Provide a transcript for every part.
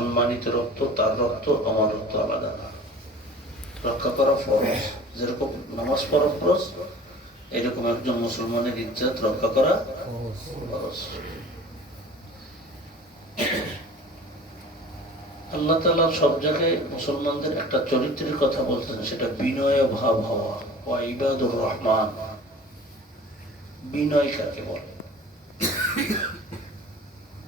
সম্মানিত রক্ত, তার রক্ত, আমার রক্ত আলাদা না। রক্ষা করা ফরজ। যেরকম নামাজ পড়া ফরজ, এরকম একজন মুসলমানের ইজ্জত রক্ষা করা ফরজ। আল্লাহ তালা সব জায়গায় মুসলমানদের একটা চরিত্রের কথা বলতেন সেটা বিনয় ভাব হওয়া। ও ইবাদুর রহমান। বিনয় কাকে বলে?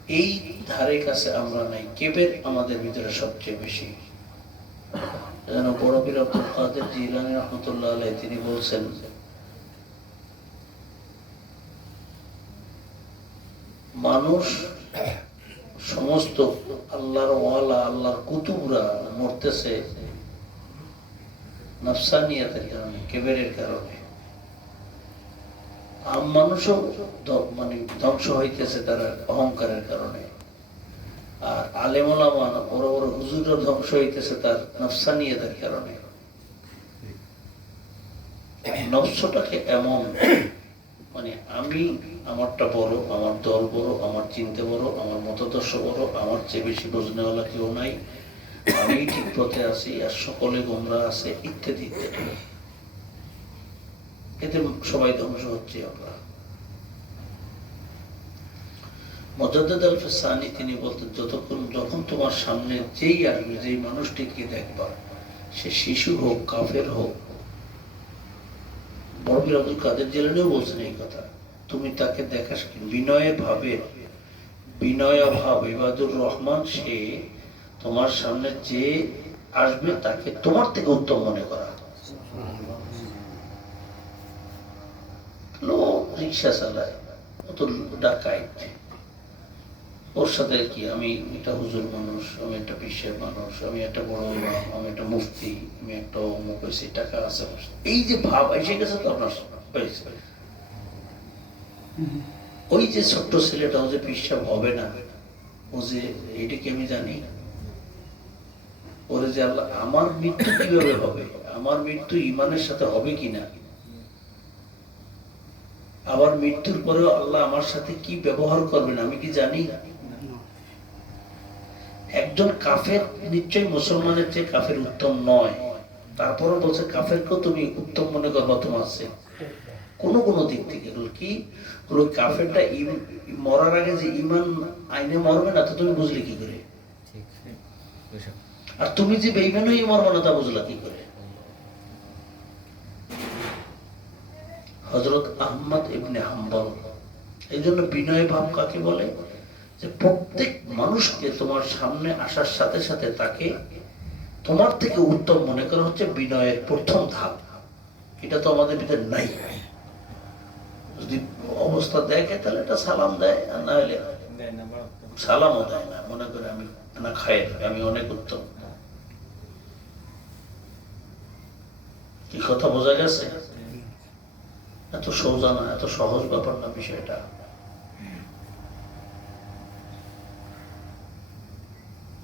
এই ধারে কাছে আমরা নাই। কেবের আমাদের ভিতরে সবচেয়ে বেশি। যেন বড় বীর আব্দুল কাদের জিলানি রহমতুল্লাহ আলাই তিনি বলছেন, মানুষ সমস্ত আল্লাহর ওয়ালা, আল্লাহর কুতুবরা মরতেছে নফসানিয়াতের কারণে, কেবেরের কারণে। মানুষও মানে ধ্বংস হইতেছে তারা অহংকারের কারণে। আর বড় বড় হুজুরও ধ্বংস হইতেছে তার কারণে। এমন মানে আমি, আমারটা বড়, আমার দল বড়, আমার চিন্তা বড়, আমার মতাদর্শ বড়, আমার চেয়ে বেশি বোঝনেওয়ালা কেউ নাই। আমি ঠিক পথে আছি আর সকলে গোমরা আছে, ইত্যাদি ইত্যাদি। এতে সবাই ধ্বংস হচ্ছে আমরা ফেসানি তিনি বলতেন, যতক্ষণ, যখন তোমার সামনে যেই আসবে যেই মানুষটিকে দেখবা, সে শিশু হোক, কাফের হোক বড়বীর আব্দুল কাদের জেলানিও বলছেন এই কথা, তুমি তাকে দেখাস বিনয়ে ভাবে, বিনয় ভাব ইবাদুর রহমান, সে তোমার সামনে যে আসবে তাকে তোমার থেকে উত্তম মনে করা। লোক রিক্সা চালায়, অত ডাকাইত ওর সাথে কি, আমি একটা হুজুর মানুষ, আমি একটা বিশ্বের মানুষ, আমি একটা বড় আমি একটা মুফতি, আমি একটা অমুক হয়েছি, টাকা আছে। এই যে ভাব এসে গেছে তো আপনার হয়েছে ওই যে ছোট্ট ছেলেটা, ও যে পিসাব হবে না, ও যে এইটা কি আমি জানি? ওরে যে আল্লাহ, আমার মৃত্যু কীভাবে হবে? আমার মৃত্যু ইমানের সাথে হবে কিনা? আবার মৃত্যুর পরেও আল্লাহ আমার সাথে কি ব্যবহার করবেন আমি কি জানি? একজন কাফের নিশ্চয়ই মুসলমানের চেয়ে কাফের উত্তম নয়। তারপরও বলছে কাফেরকেও তুমি উত্তম মনে করবা তোমার আছে কোনো কোনো দিক থেকে কি? ওই কাফেরটা মরার আগে যে ইমান আইনে মরবে না তো তুমি বুঝলে কি করে? আর তুমি যে বেইমান হয়ে মরবে না তা বুঝলা কি করে? হজরত আহমদ ইবনে হাম্বল। এই জন্য বিনয় ভাব কাকে বলে? যে প্রত্যেক মানুষকে তোমার সামনে আসার সাথে সাথে তাকে তোমার থেকে উত্তম মনে করা হচ্ছে বিনয়ের প্রথম ধাপ। এটা তো আমাদের ভিতরে নাই। যদি অবস্থা দেখে তাহলে এটা সালাম দেয় আর না হলে সালামও দেয় না। মনে করে আমি না খাই আমি অনেক উত্তম। কি কথা বোঝা গেছে? এত সোজা না এত সহজ ব্যাপার না বিষয়টা।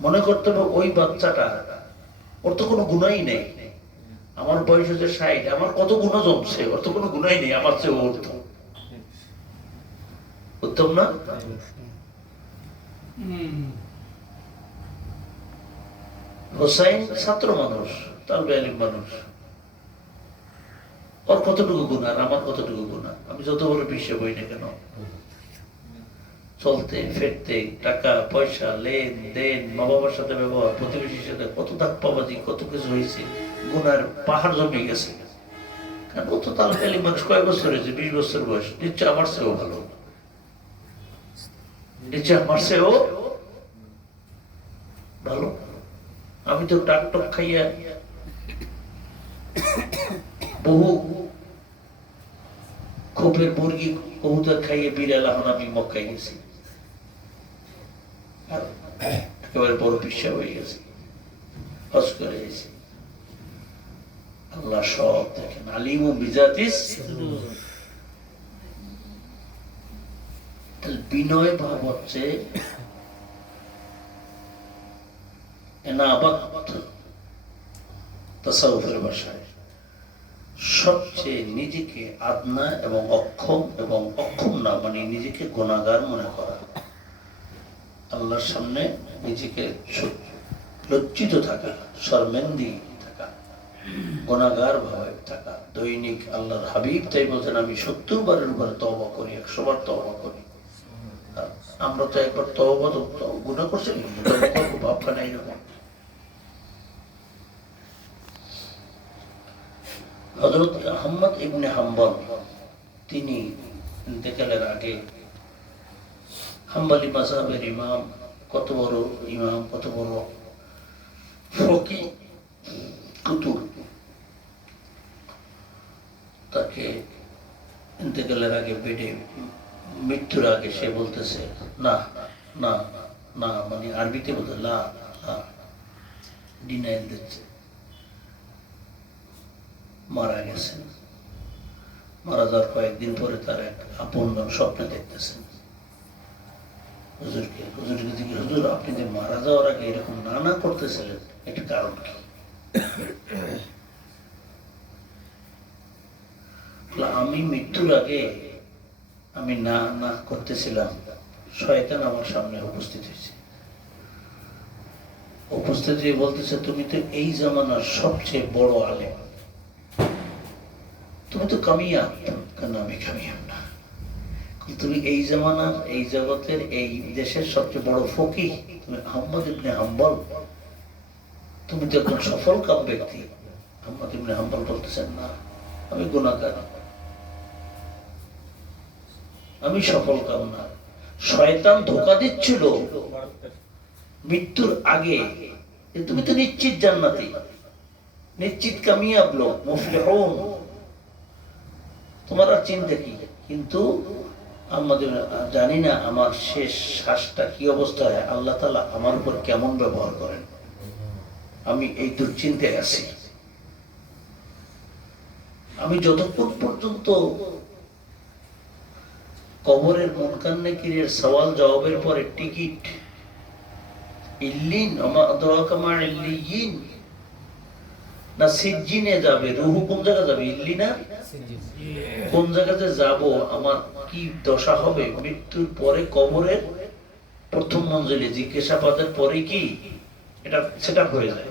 মনে করতে হবে ওই বাচ্চাটা ওর তো কোনো গুণাই নেই। আমার বয়স হচ্ছে ষাট আমার কত গুণা জমছে? ওর তো কোনো গুণাই নেই আমার চেয়ে ও উত্তম উত্তম না হোসাইন ছাত্র মানুষ তার বেআলিম মানুষ। ওর কতটুকু গুণ, আর আমার কতটুকু গুণ? আমি যত বড় বিশ্বে বই না কেন? চলতে, ফেরতে, টাকা, পয়সা, লেন, দেন মা বাবার সাথে ব্যবহার, প্রতিবেশীর সাথে কত ধাপ্পাবাজি কত কিছু হয়েছে, গুণার পাহাড় জমে গেছে। কারণ ও তো তালকালি মানুষ, কয় বছর হয়েছে? বিশ বছর বয়স। নিশ্চয় আমার চেয়েও ভালো। নিশ্চয় আমার চেয়েও ভালো। আমি তো টাক টক খাইয়া বহু খোপের মুরগি কবুতর খাইয়ে বিড়াল এখন আমি মক্কায় গেছি। একেবারে বড় পিসা হয়ে গেছে। হজ করে গেছি। আল্লাহ সব দেখেন। আলিম ও বিজাতিস। বিনয় ভাব হচ্ছে এনাবাত তাসাউফের ভাষায়। সবচেয়ে নিজেকে আদনা এবং অক্ষম এবং অক্ষম না মানে নিজেকে গুণাগার মনে করা। আল্লাহর সামনে নিজেকে লজ্জিত থাকা, শর্মেন্দি থাকা, গুণাগার ভাবে থাকা। দৈনিক আল্লাহর হাবিব তাই বলছেন, আমি সত্তর বারের উপরে তওবা করি একশো বার তওবা করি। আমরা তো একবার তওবা তো গুণা করছি করব ভাবখানা হজরত আহম্মদ ইবনে হাম্বল, তিনি আগে হাম্বালি মাসাবের ইমাম, কত বড় ইমাম, কত বড় ফকি, কুতুব। তাকে ইন্তেকালের আগে বেডে মৃত্যুর আগে সে বলতেছে, না না না মানে আরবিতে বলতে, লা ডিনাইল দিচ্ছে। মারা গেছেন। মারা যাওয়ার কয়েকদিন পরে তার এক আপন স্বপ্নে দেখতেছেন। হুজুরকে হুজুরকে জিজ্ঞেস হুজুর, আপনি যে মারা যাওয়ার আগে এরকম না না করতেছিলেন এটা কারণ কি? আমি মৃত্যুর আগে আমি না না করতেছিলাম। শয়তান আমার সামনে উপস্থিত হয়েছে। উপস্থিত হয়ে বলতেছে, তুমি তো এই জামানার সবচেয়ে বড় আলেম। তুমি তো কামিয়াব কেন আমি কামিয়াব না তুমি এই জামানার, এই জগতের, এই দেশের সবচেয়ে বড় ফকি তুমি আহম্মদ ইবনে হাম্বল। তুমি তো একজন সফল কাম ব্যক্তি। আহম্মদ ইবনে হাম্বল বলতেছেন, না, আমি গুণাগার আমি সফল কাম না। শয়তান ধোকা দিচ্ছিল মৃত্যুর আগে। তুমি তো নিশ্চিত জান্নাতি। নিশ্চিত কামিয়াব লোক, মুফলিহুন। তোমার আর চিন্তা কি? কিন্তু আমাদের জানি না আমার শেষ শ্বাসটা কি অবস্থা হয়। আল্লাহ তালা আমার উপর কেমন ব্যবহার করেন? আমি এই দুশ্চিন্তায় আছি। আমি যতক্ষণ পর্যন্ত কবরের মনকান্নে কিরের সওয়াল জবাবের পরে টিকিট ইল্লিন না সিজ্জিনে যাবে, রুহু কোন জায়গা যাবে? ইল্লিনা কোন জায়গাতে যাব, আমার কি দশা হবে? মৃত্যুর পরে কবরের প্রথম মঞ্জিলে, জিজ্ঞাসাবাদের পরে কি? এটা, সেটা হয়ে যায়।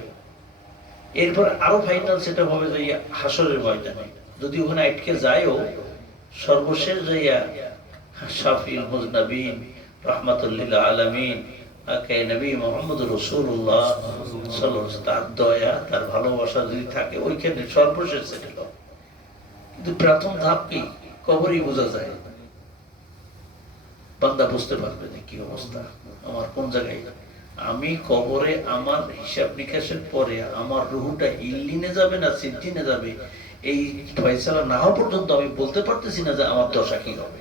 এরপর আরও ফাইনাল সেটা হবে যে হাসরের ময়দানে। যদি ওখানে আটকে যায়ও, সর্বশেষ যাইয়া শাফিল মুজনাবিন রহমাতুল্লিল আলমিন নবী মোহাম্মদ রসুল্লাহ তার দয়া, তার ভালোবাসা যদি থাকে, ওইখানে সর্বশেষ হবে কিন্তু প্রথম ধাপ কি কবরই বোঝা যায়। বান্দা বুঝতে পারবে যে কি অবস্থা। আমার কোন জায়গায়? আমি কবরে আমার হিসাব নিকাশের পরে আমার রুহুটা ইল্লিনে যাবে না সিদ্দিনে যাবে? এই ফয়সালা না হওয়া পর্যন্ত আমি বলতে পারতেছি না যে আমার দশা কি হবে।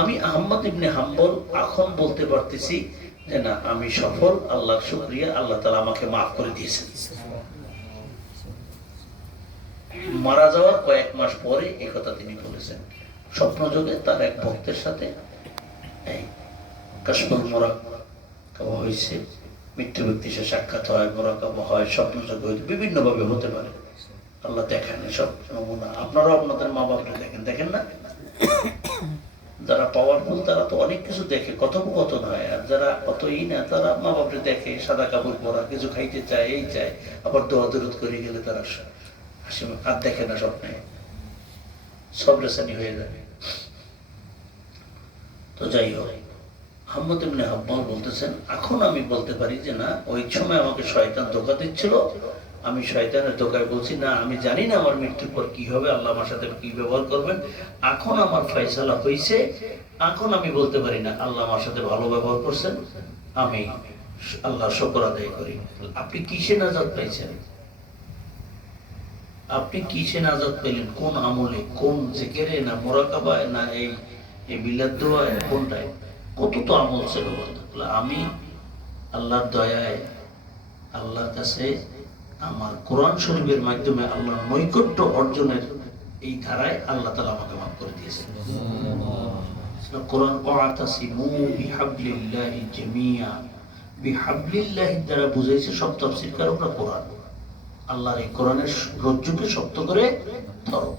আমি আহম্মদ ইবনে হাম্বল এখন বলতে পারতেছি যে না, আমি সফল আল্লাহ শুক্রিয়া, আল্লাহ তালা আমাকে মাফ করে দিয়েছেন। মারা যাওয়ার কয়েক মাস পরে এই কথা তিনি বলেছেন। স্বপ্ন যোগে তার এক ভক্তের সাথে হয়েছে। মৃত্যু ব্যক্তি সে সাক্ষাৎ হয় হয় স্বপ্ন যোগে হয়তো বিভিন্ন ভাবে হতে পারে। আল্লাহ দেখেন সব নমুনা। আপনারাও আপনাদের মা দেখেন দেখেন না? যারা পাওয়ারফুল তারা তো অনেক কিছু দেখে, কথোপকথন হয়। আর যারা অত ই না, তারা মা বাপরে দেখে, সাদা কাপড় পরা, কিছু খাইতে চায়, এই চায়, আবার দোয়া দরদ করে গেলে তারা হাসি আর দেখে না স্বপ্নে। সব রেসানি হয়ে যাবে। তো যাই হোক আহম্মদ ইবনে হাব্বাল বলতেছেন, এখন আমি বলতে পারি যে, না, ওই সময় আমাকে শয়তান ধোকা দিচ্ছিল। আমি শয়তানের ধোকায় বলছি, না, আমি জানি না আমার মৃত্যুর পর কি হবে, আল্লাহ আমার সাথে কি ব্যবহার করবেন। এখন আমার ফয়সালা হয়েছে এখন আমি বলতে পারি না, আল্লাহ আমার সাথে ভালো ব্যবহার করছেন। আমি আল্লাহ শকর আদায় করি। আপনি কিসে নাজাদ পাইছেন? আপনি কিসে নাজাদ পেলেন? কোন আমলে? কোন জেকেরে না মোরাকাবায় না এই এই দোয়ায় কোনটায়? কত তো আমল ছিল আমি আল্লাহর দয়ায়, আল্লাহর কাছে আমার কোরআন শরীফের মাধ্যমে আল্লাহর নৈকট্য অর্জনের এই ধারায় আল্লাহ তালা আমাকে মাফ করে দিয়েছেন। কোরআন ওয়াতাসিমু বিহাবলিল্লাহি জামিয়া। বিহাবলিল্লাহি দ্বারা বুঝাইছে সব তাফসীর কারকরা কোরআন। আল্লাহর এই কোরআনের রজ্জুকে শক্ত করে ধরো।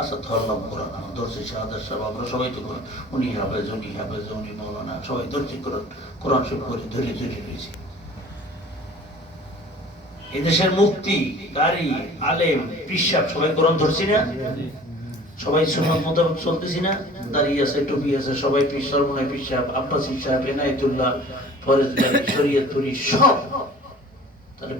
আচ্ছা ধরলাম কোরআন। আমার ধরছে শাহাদার সাহেব, আমরা সবাই তো কোরআন। উনি হাফেজ উনি হাফেজ, উনি মৌলানা, সবাই ধরছি কোরআন। কোরআন সব করে ধরে ধরে রয়েছে এদেশের মুক্তি গাড়ি আলেম, পিসাব, সবাই কোরআন ধরছি না? সবাই সুন্নত মোতাবেক চলতেছি না? দাঁড়িয়ে আছে, টুপি আছে, সবাই পিসার মনে পিসাব, আব্বাসি সাহেব, এনায়তুল্লাহ, ফরেজ শরীয়তপুরি সব। তাহলে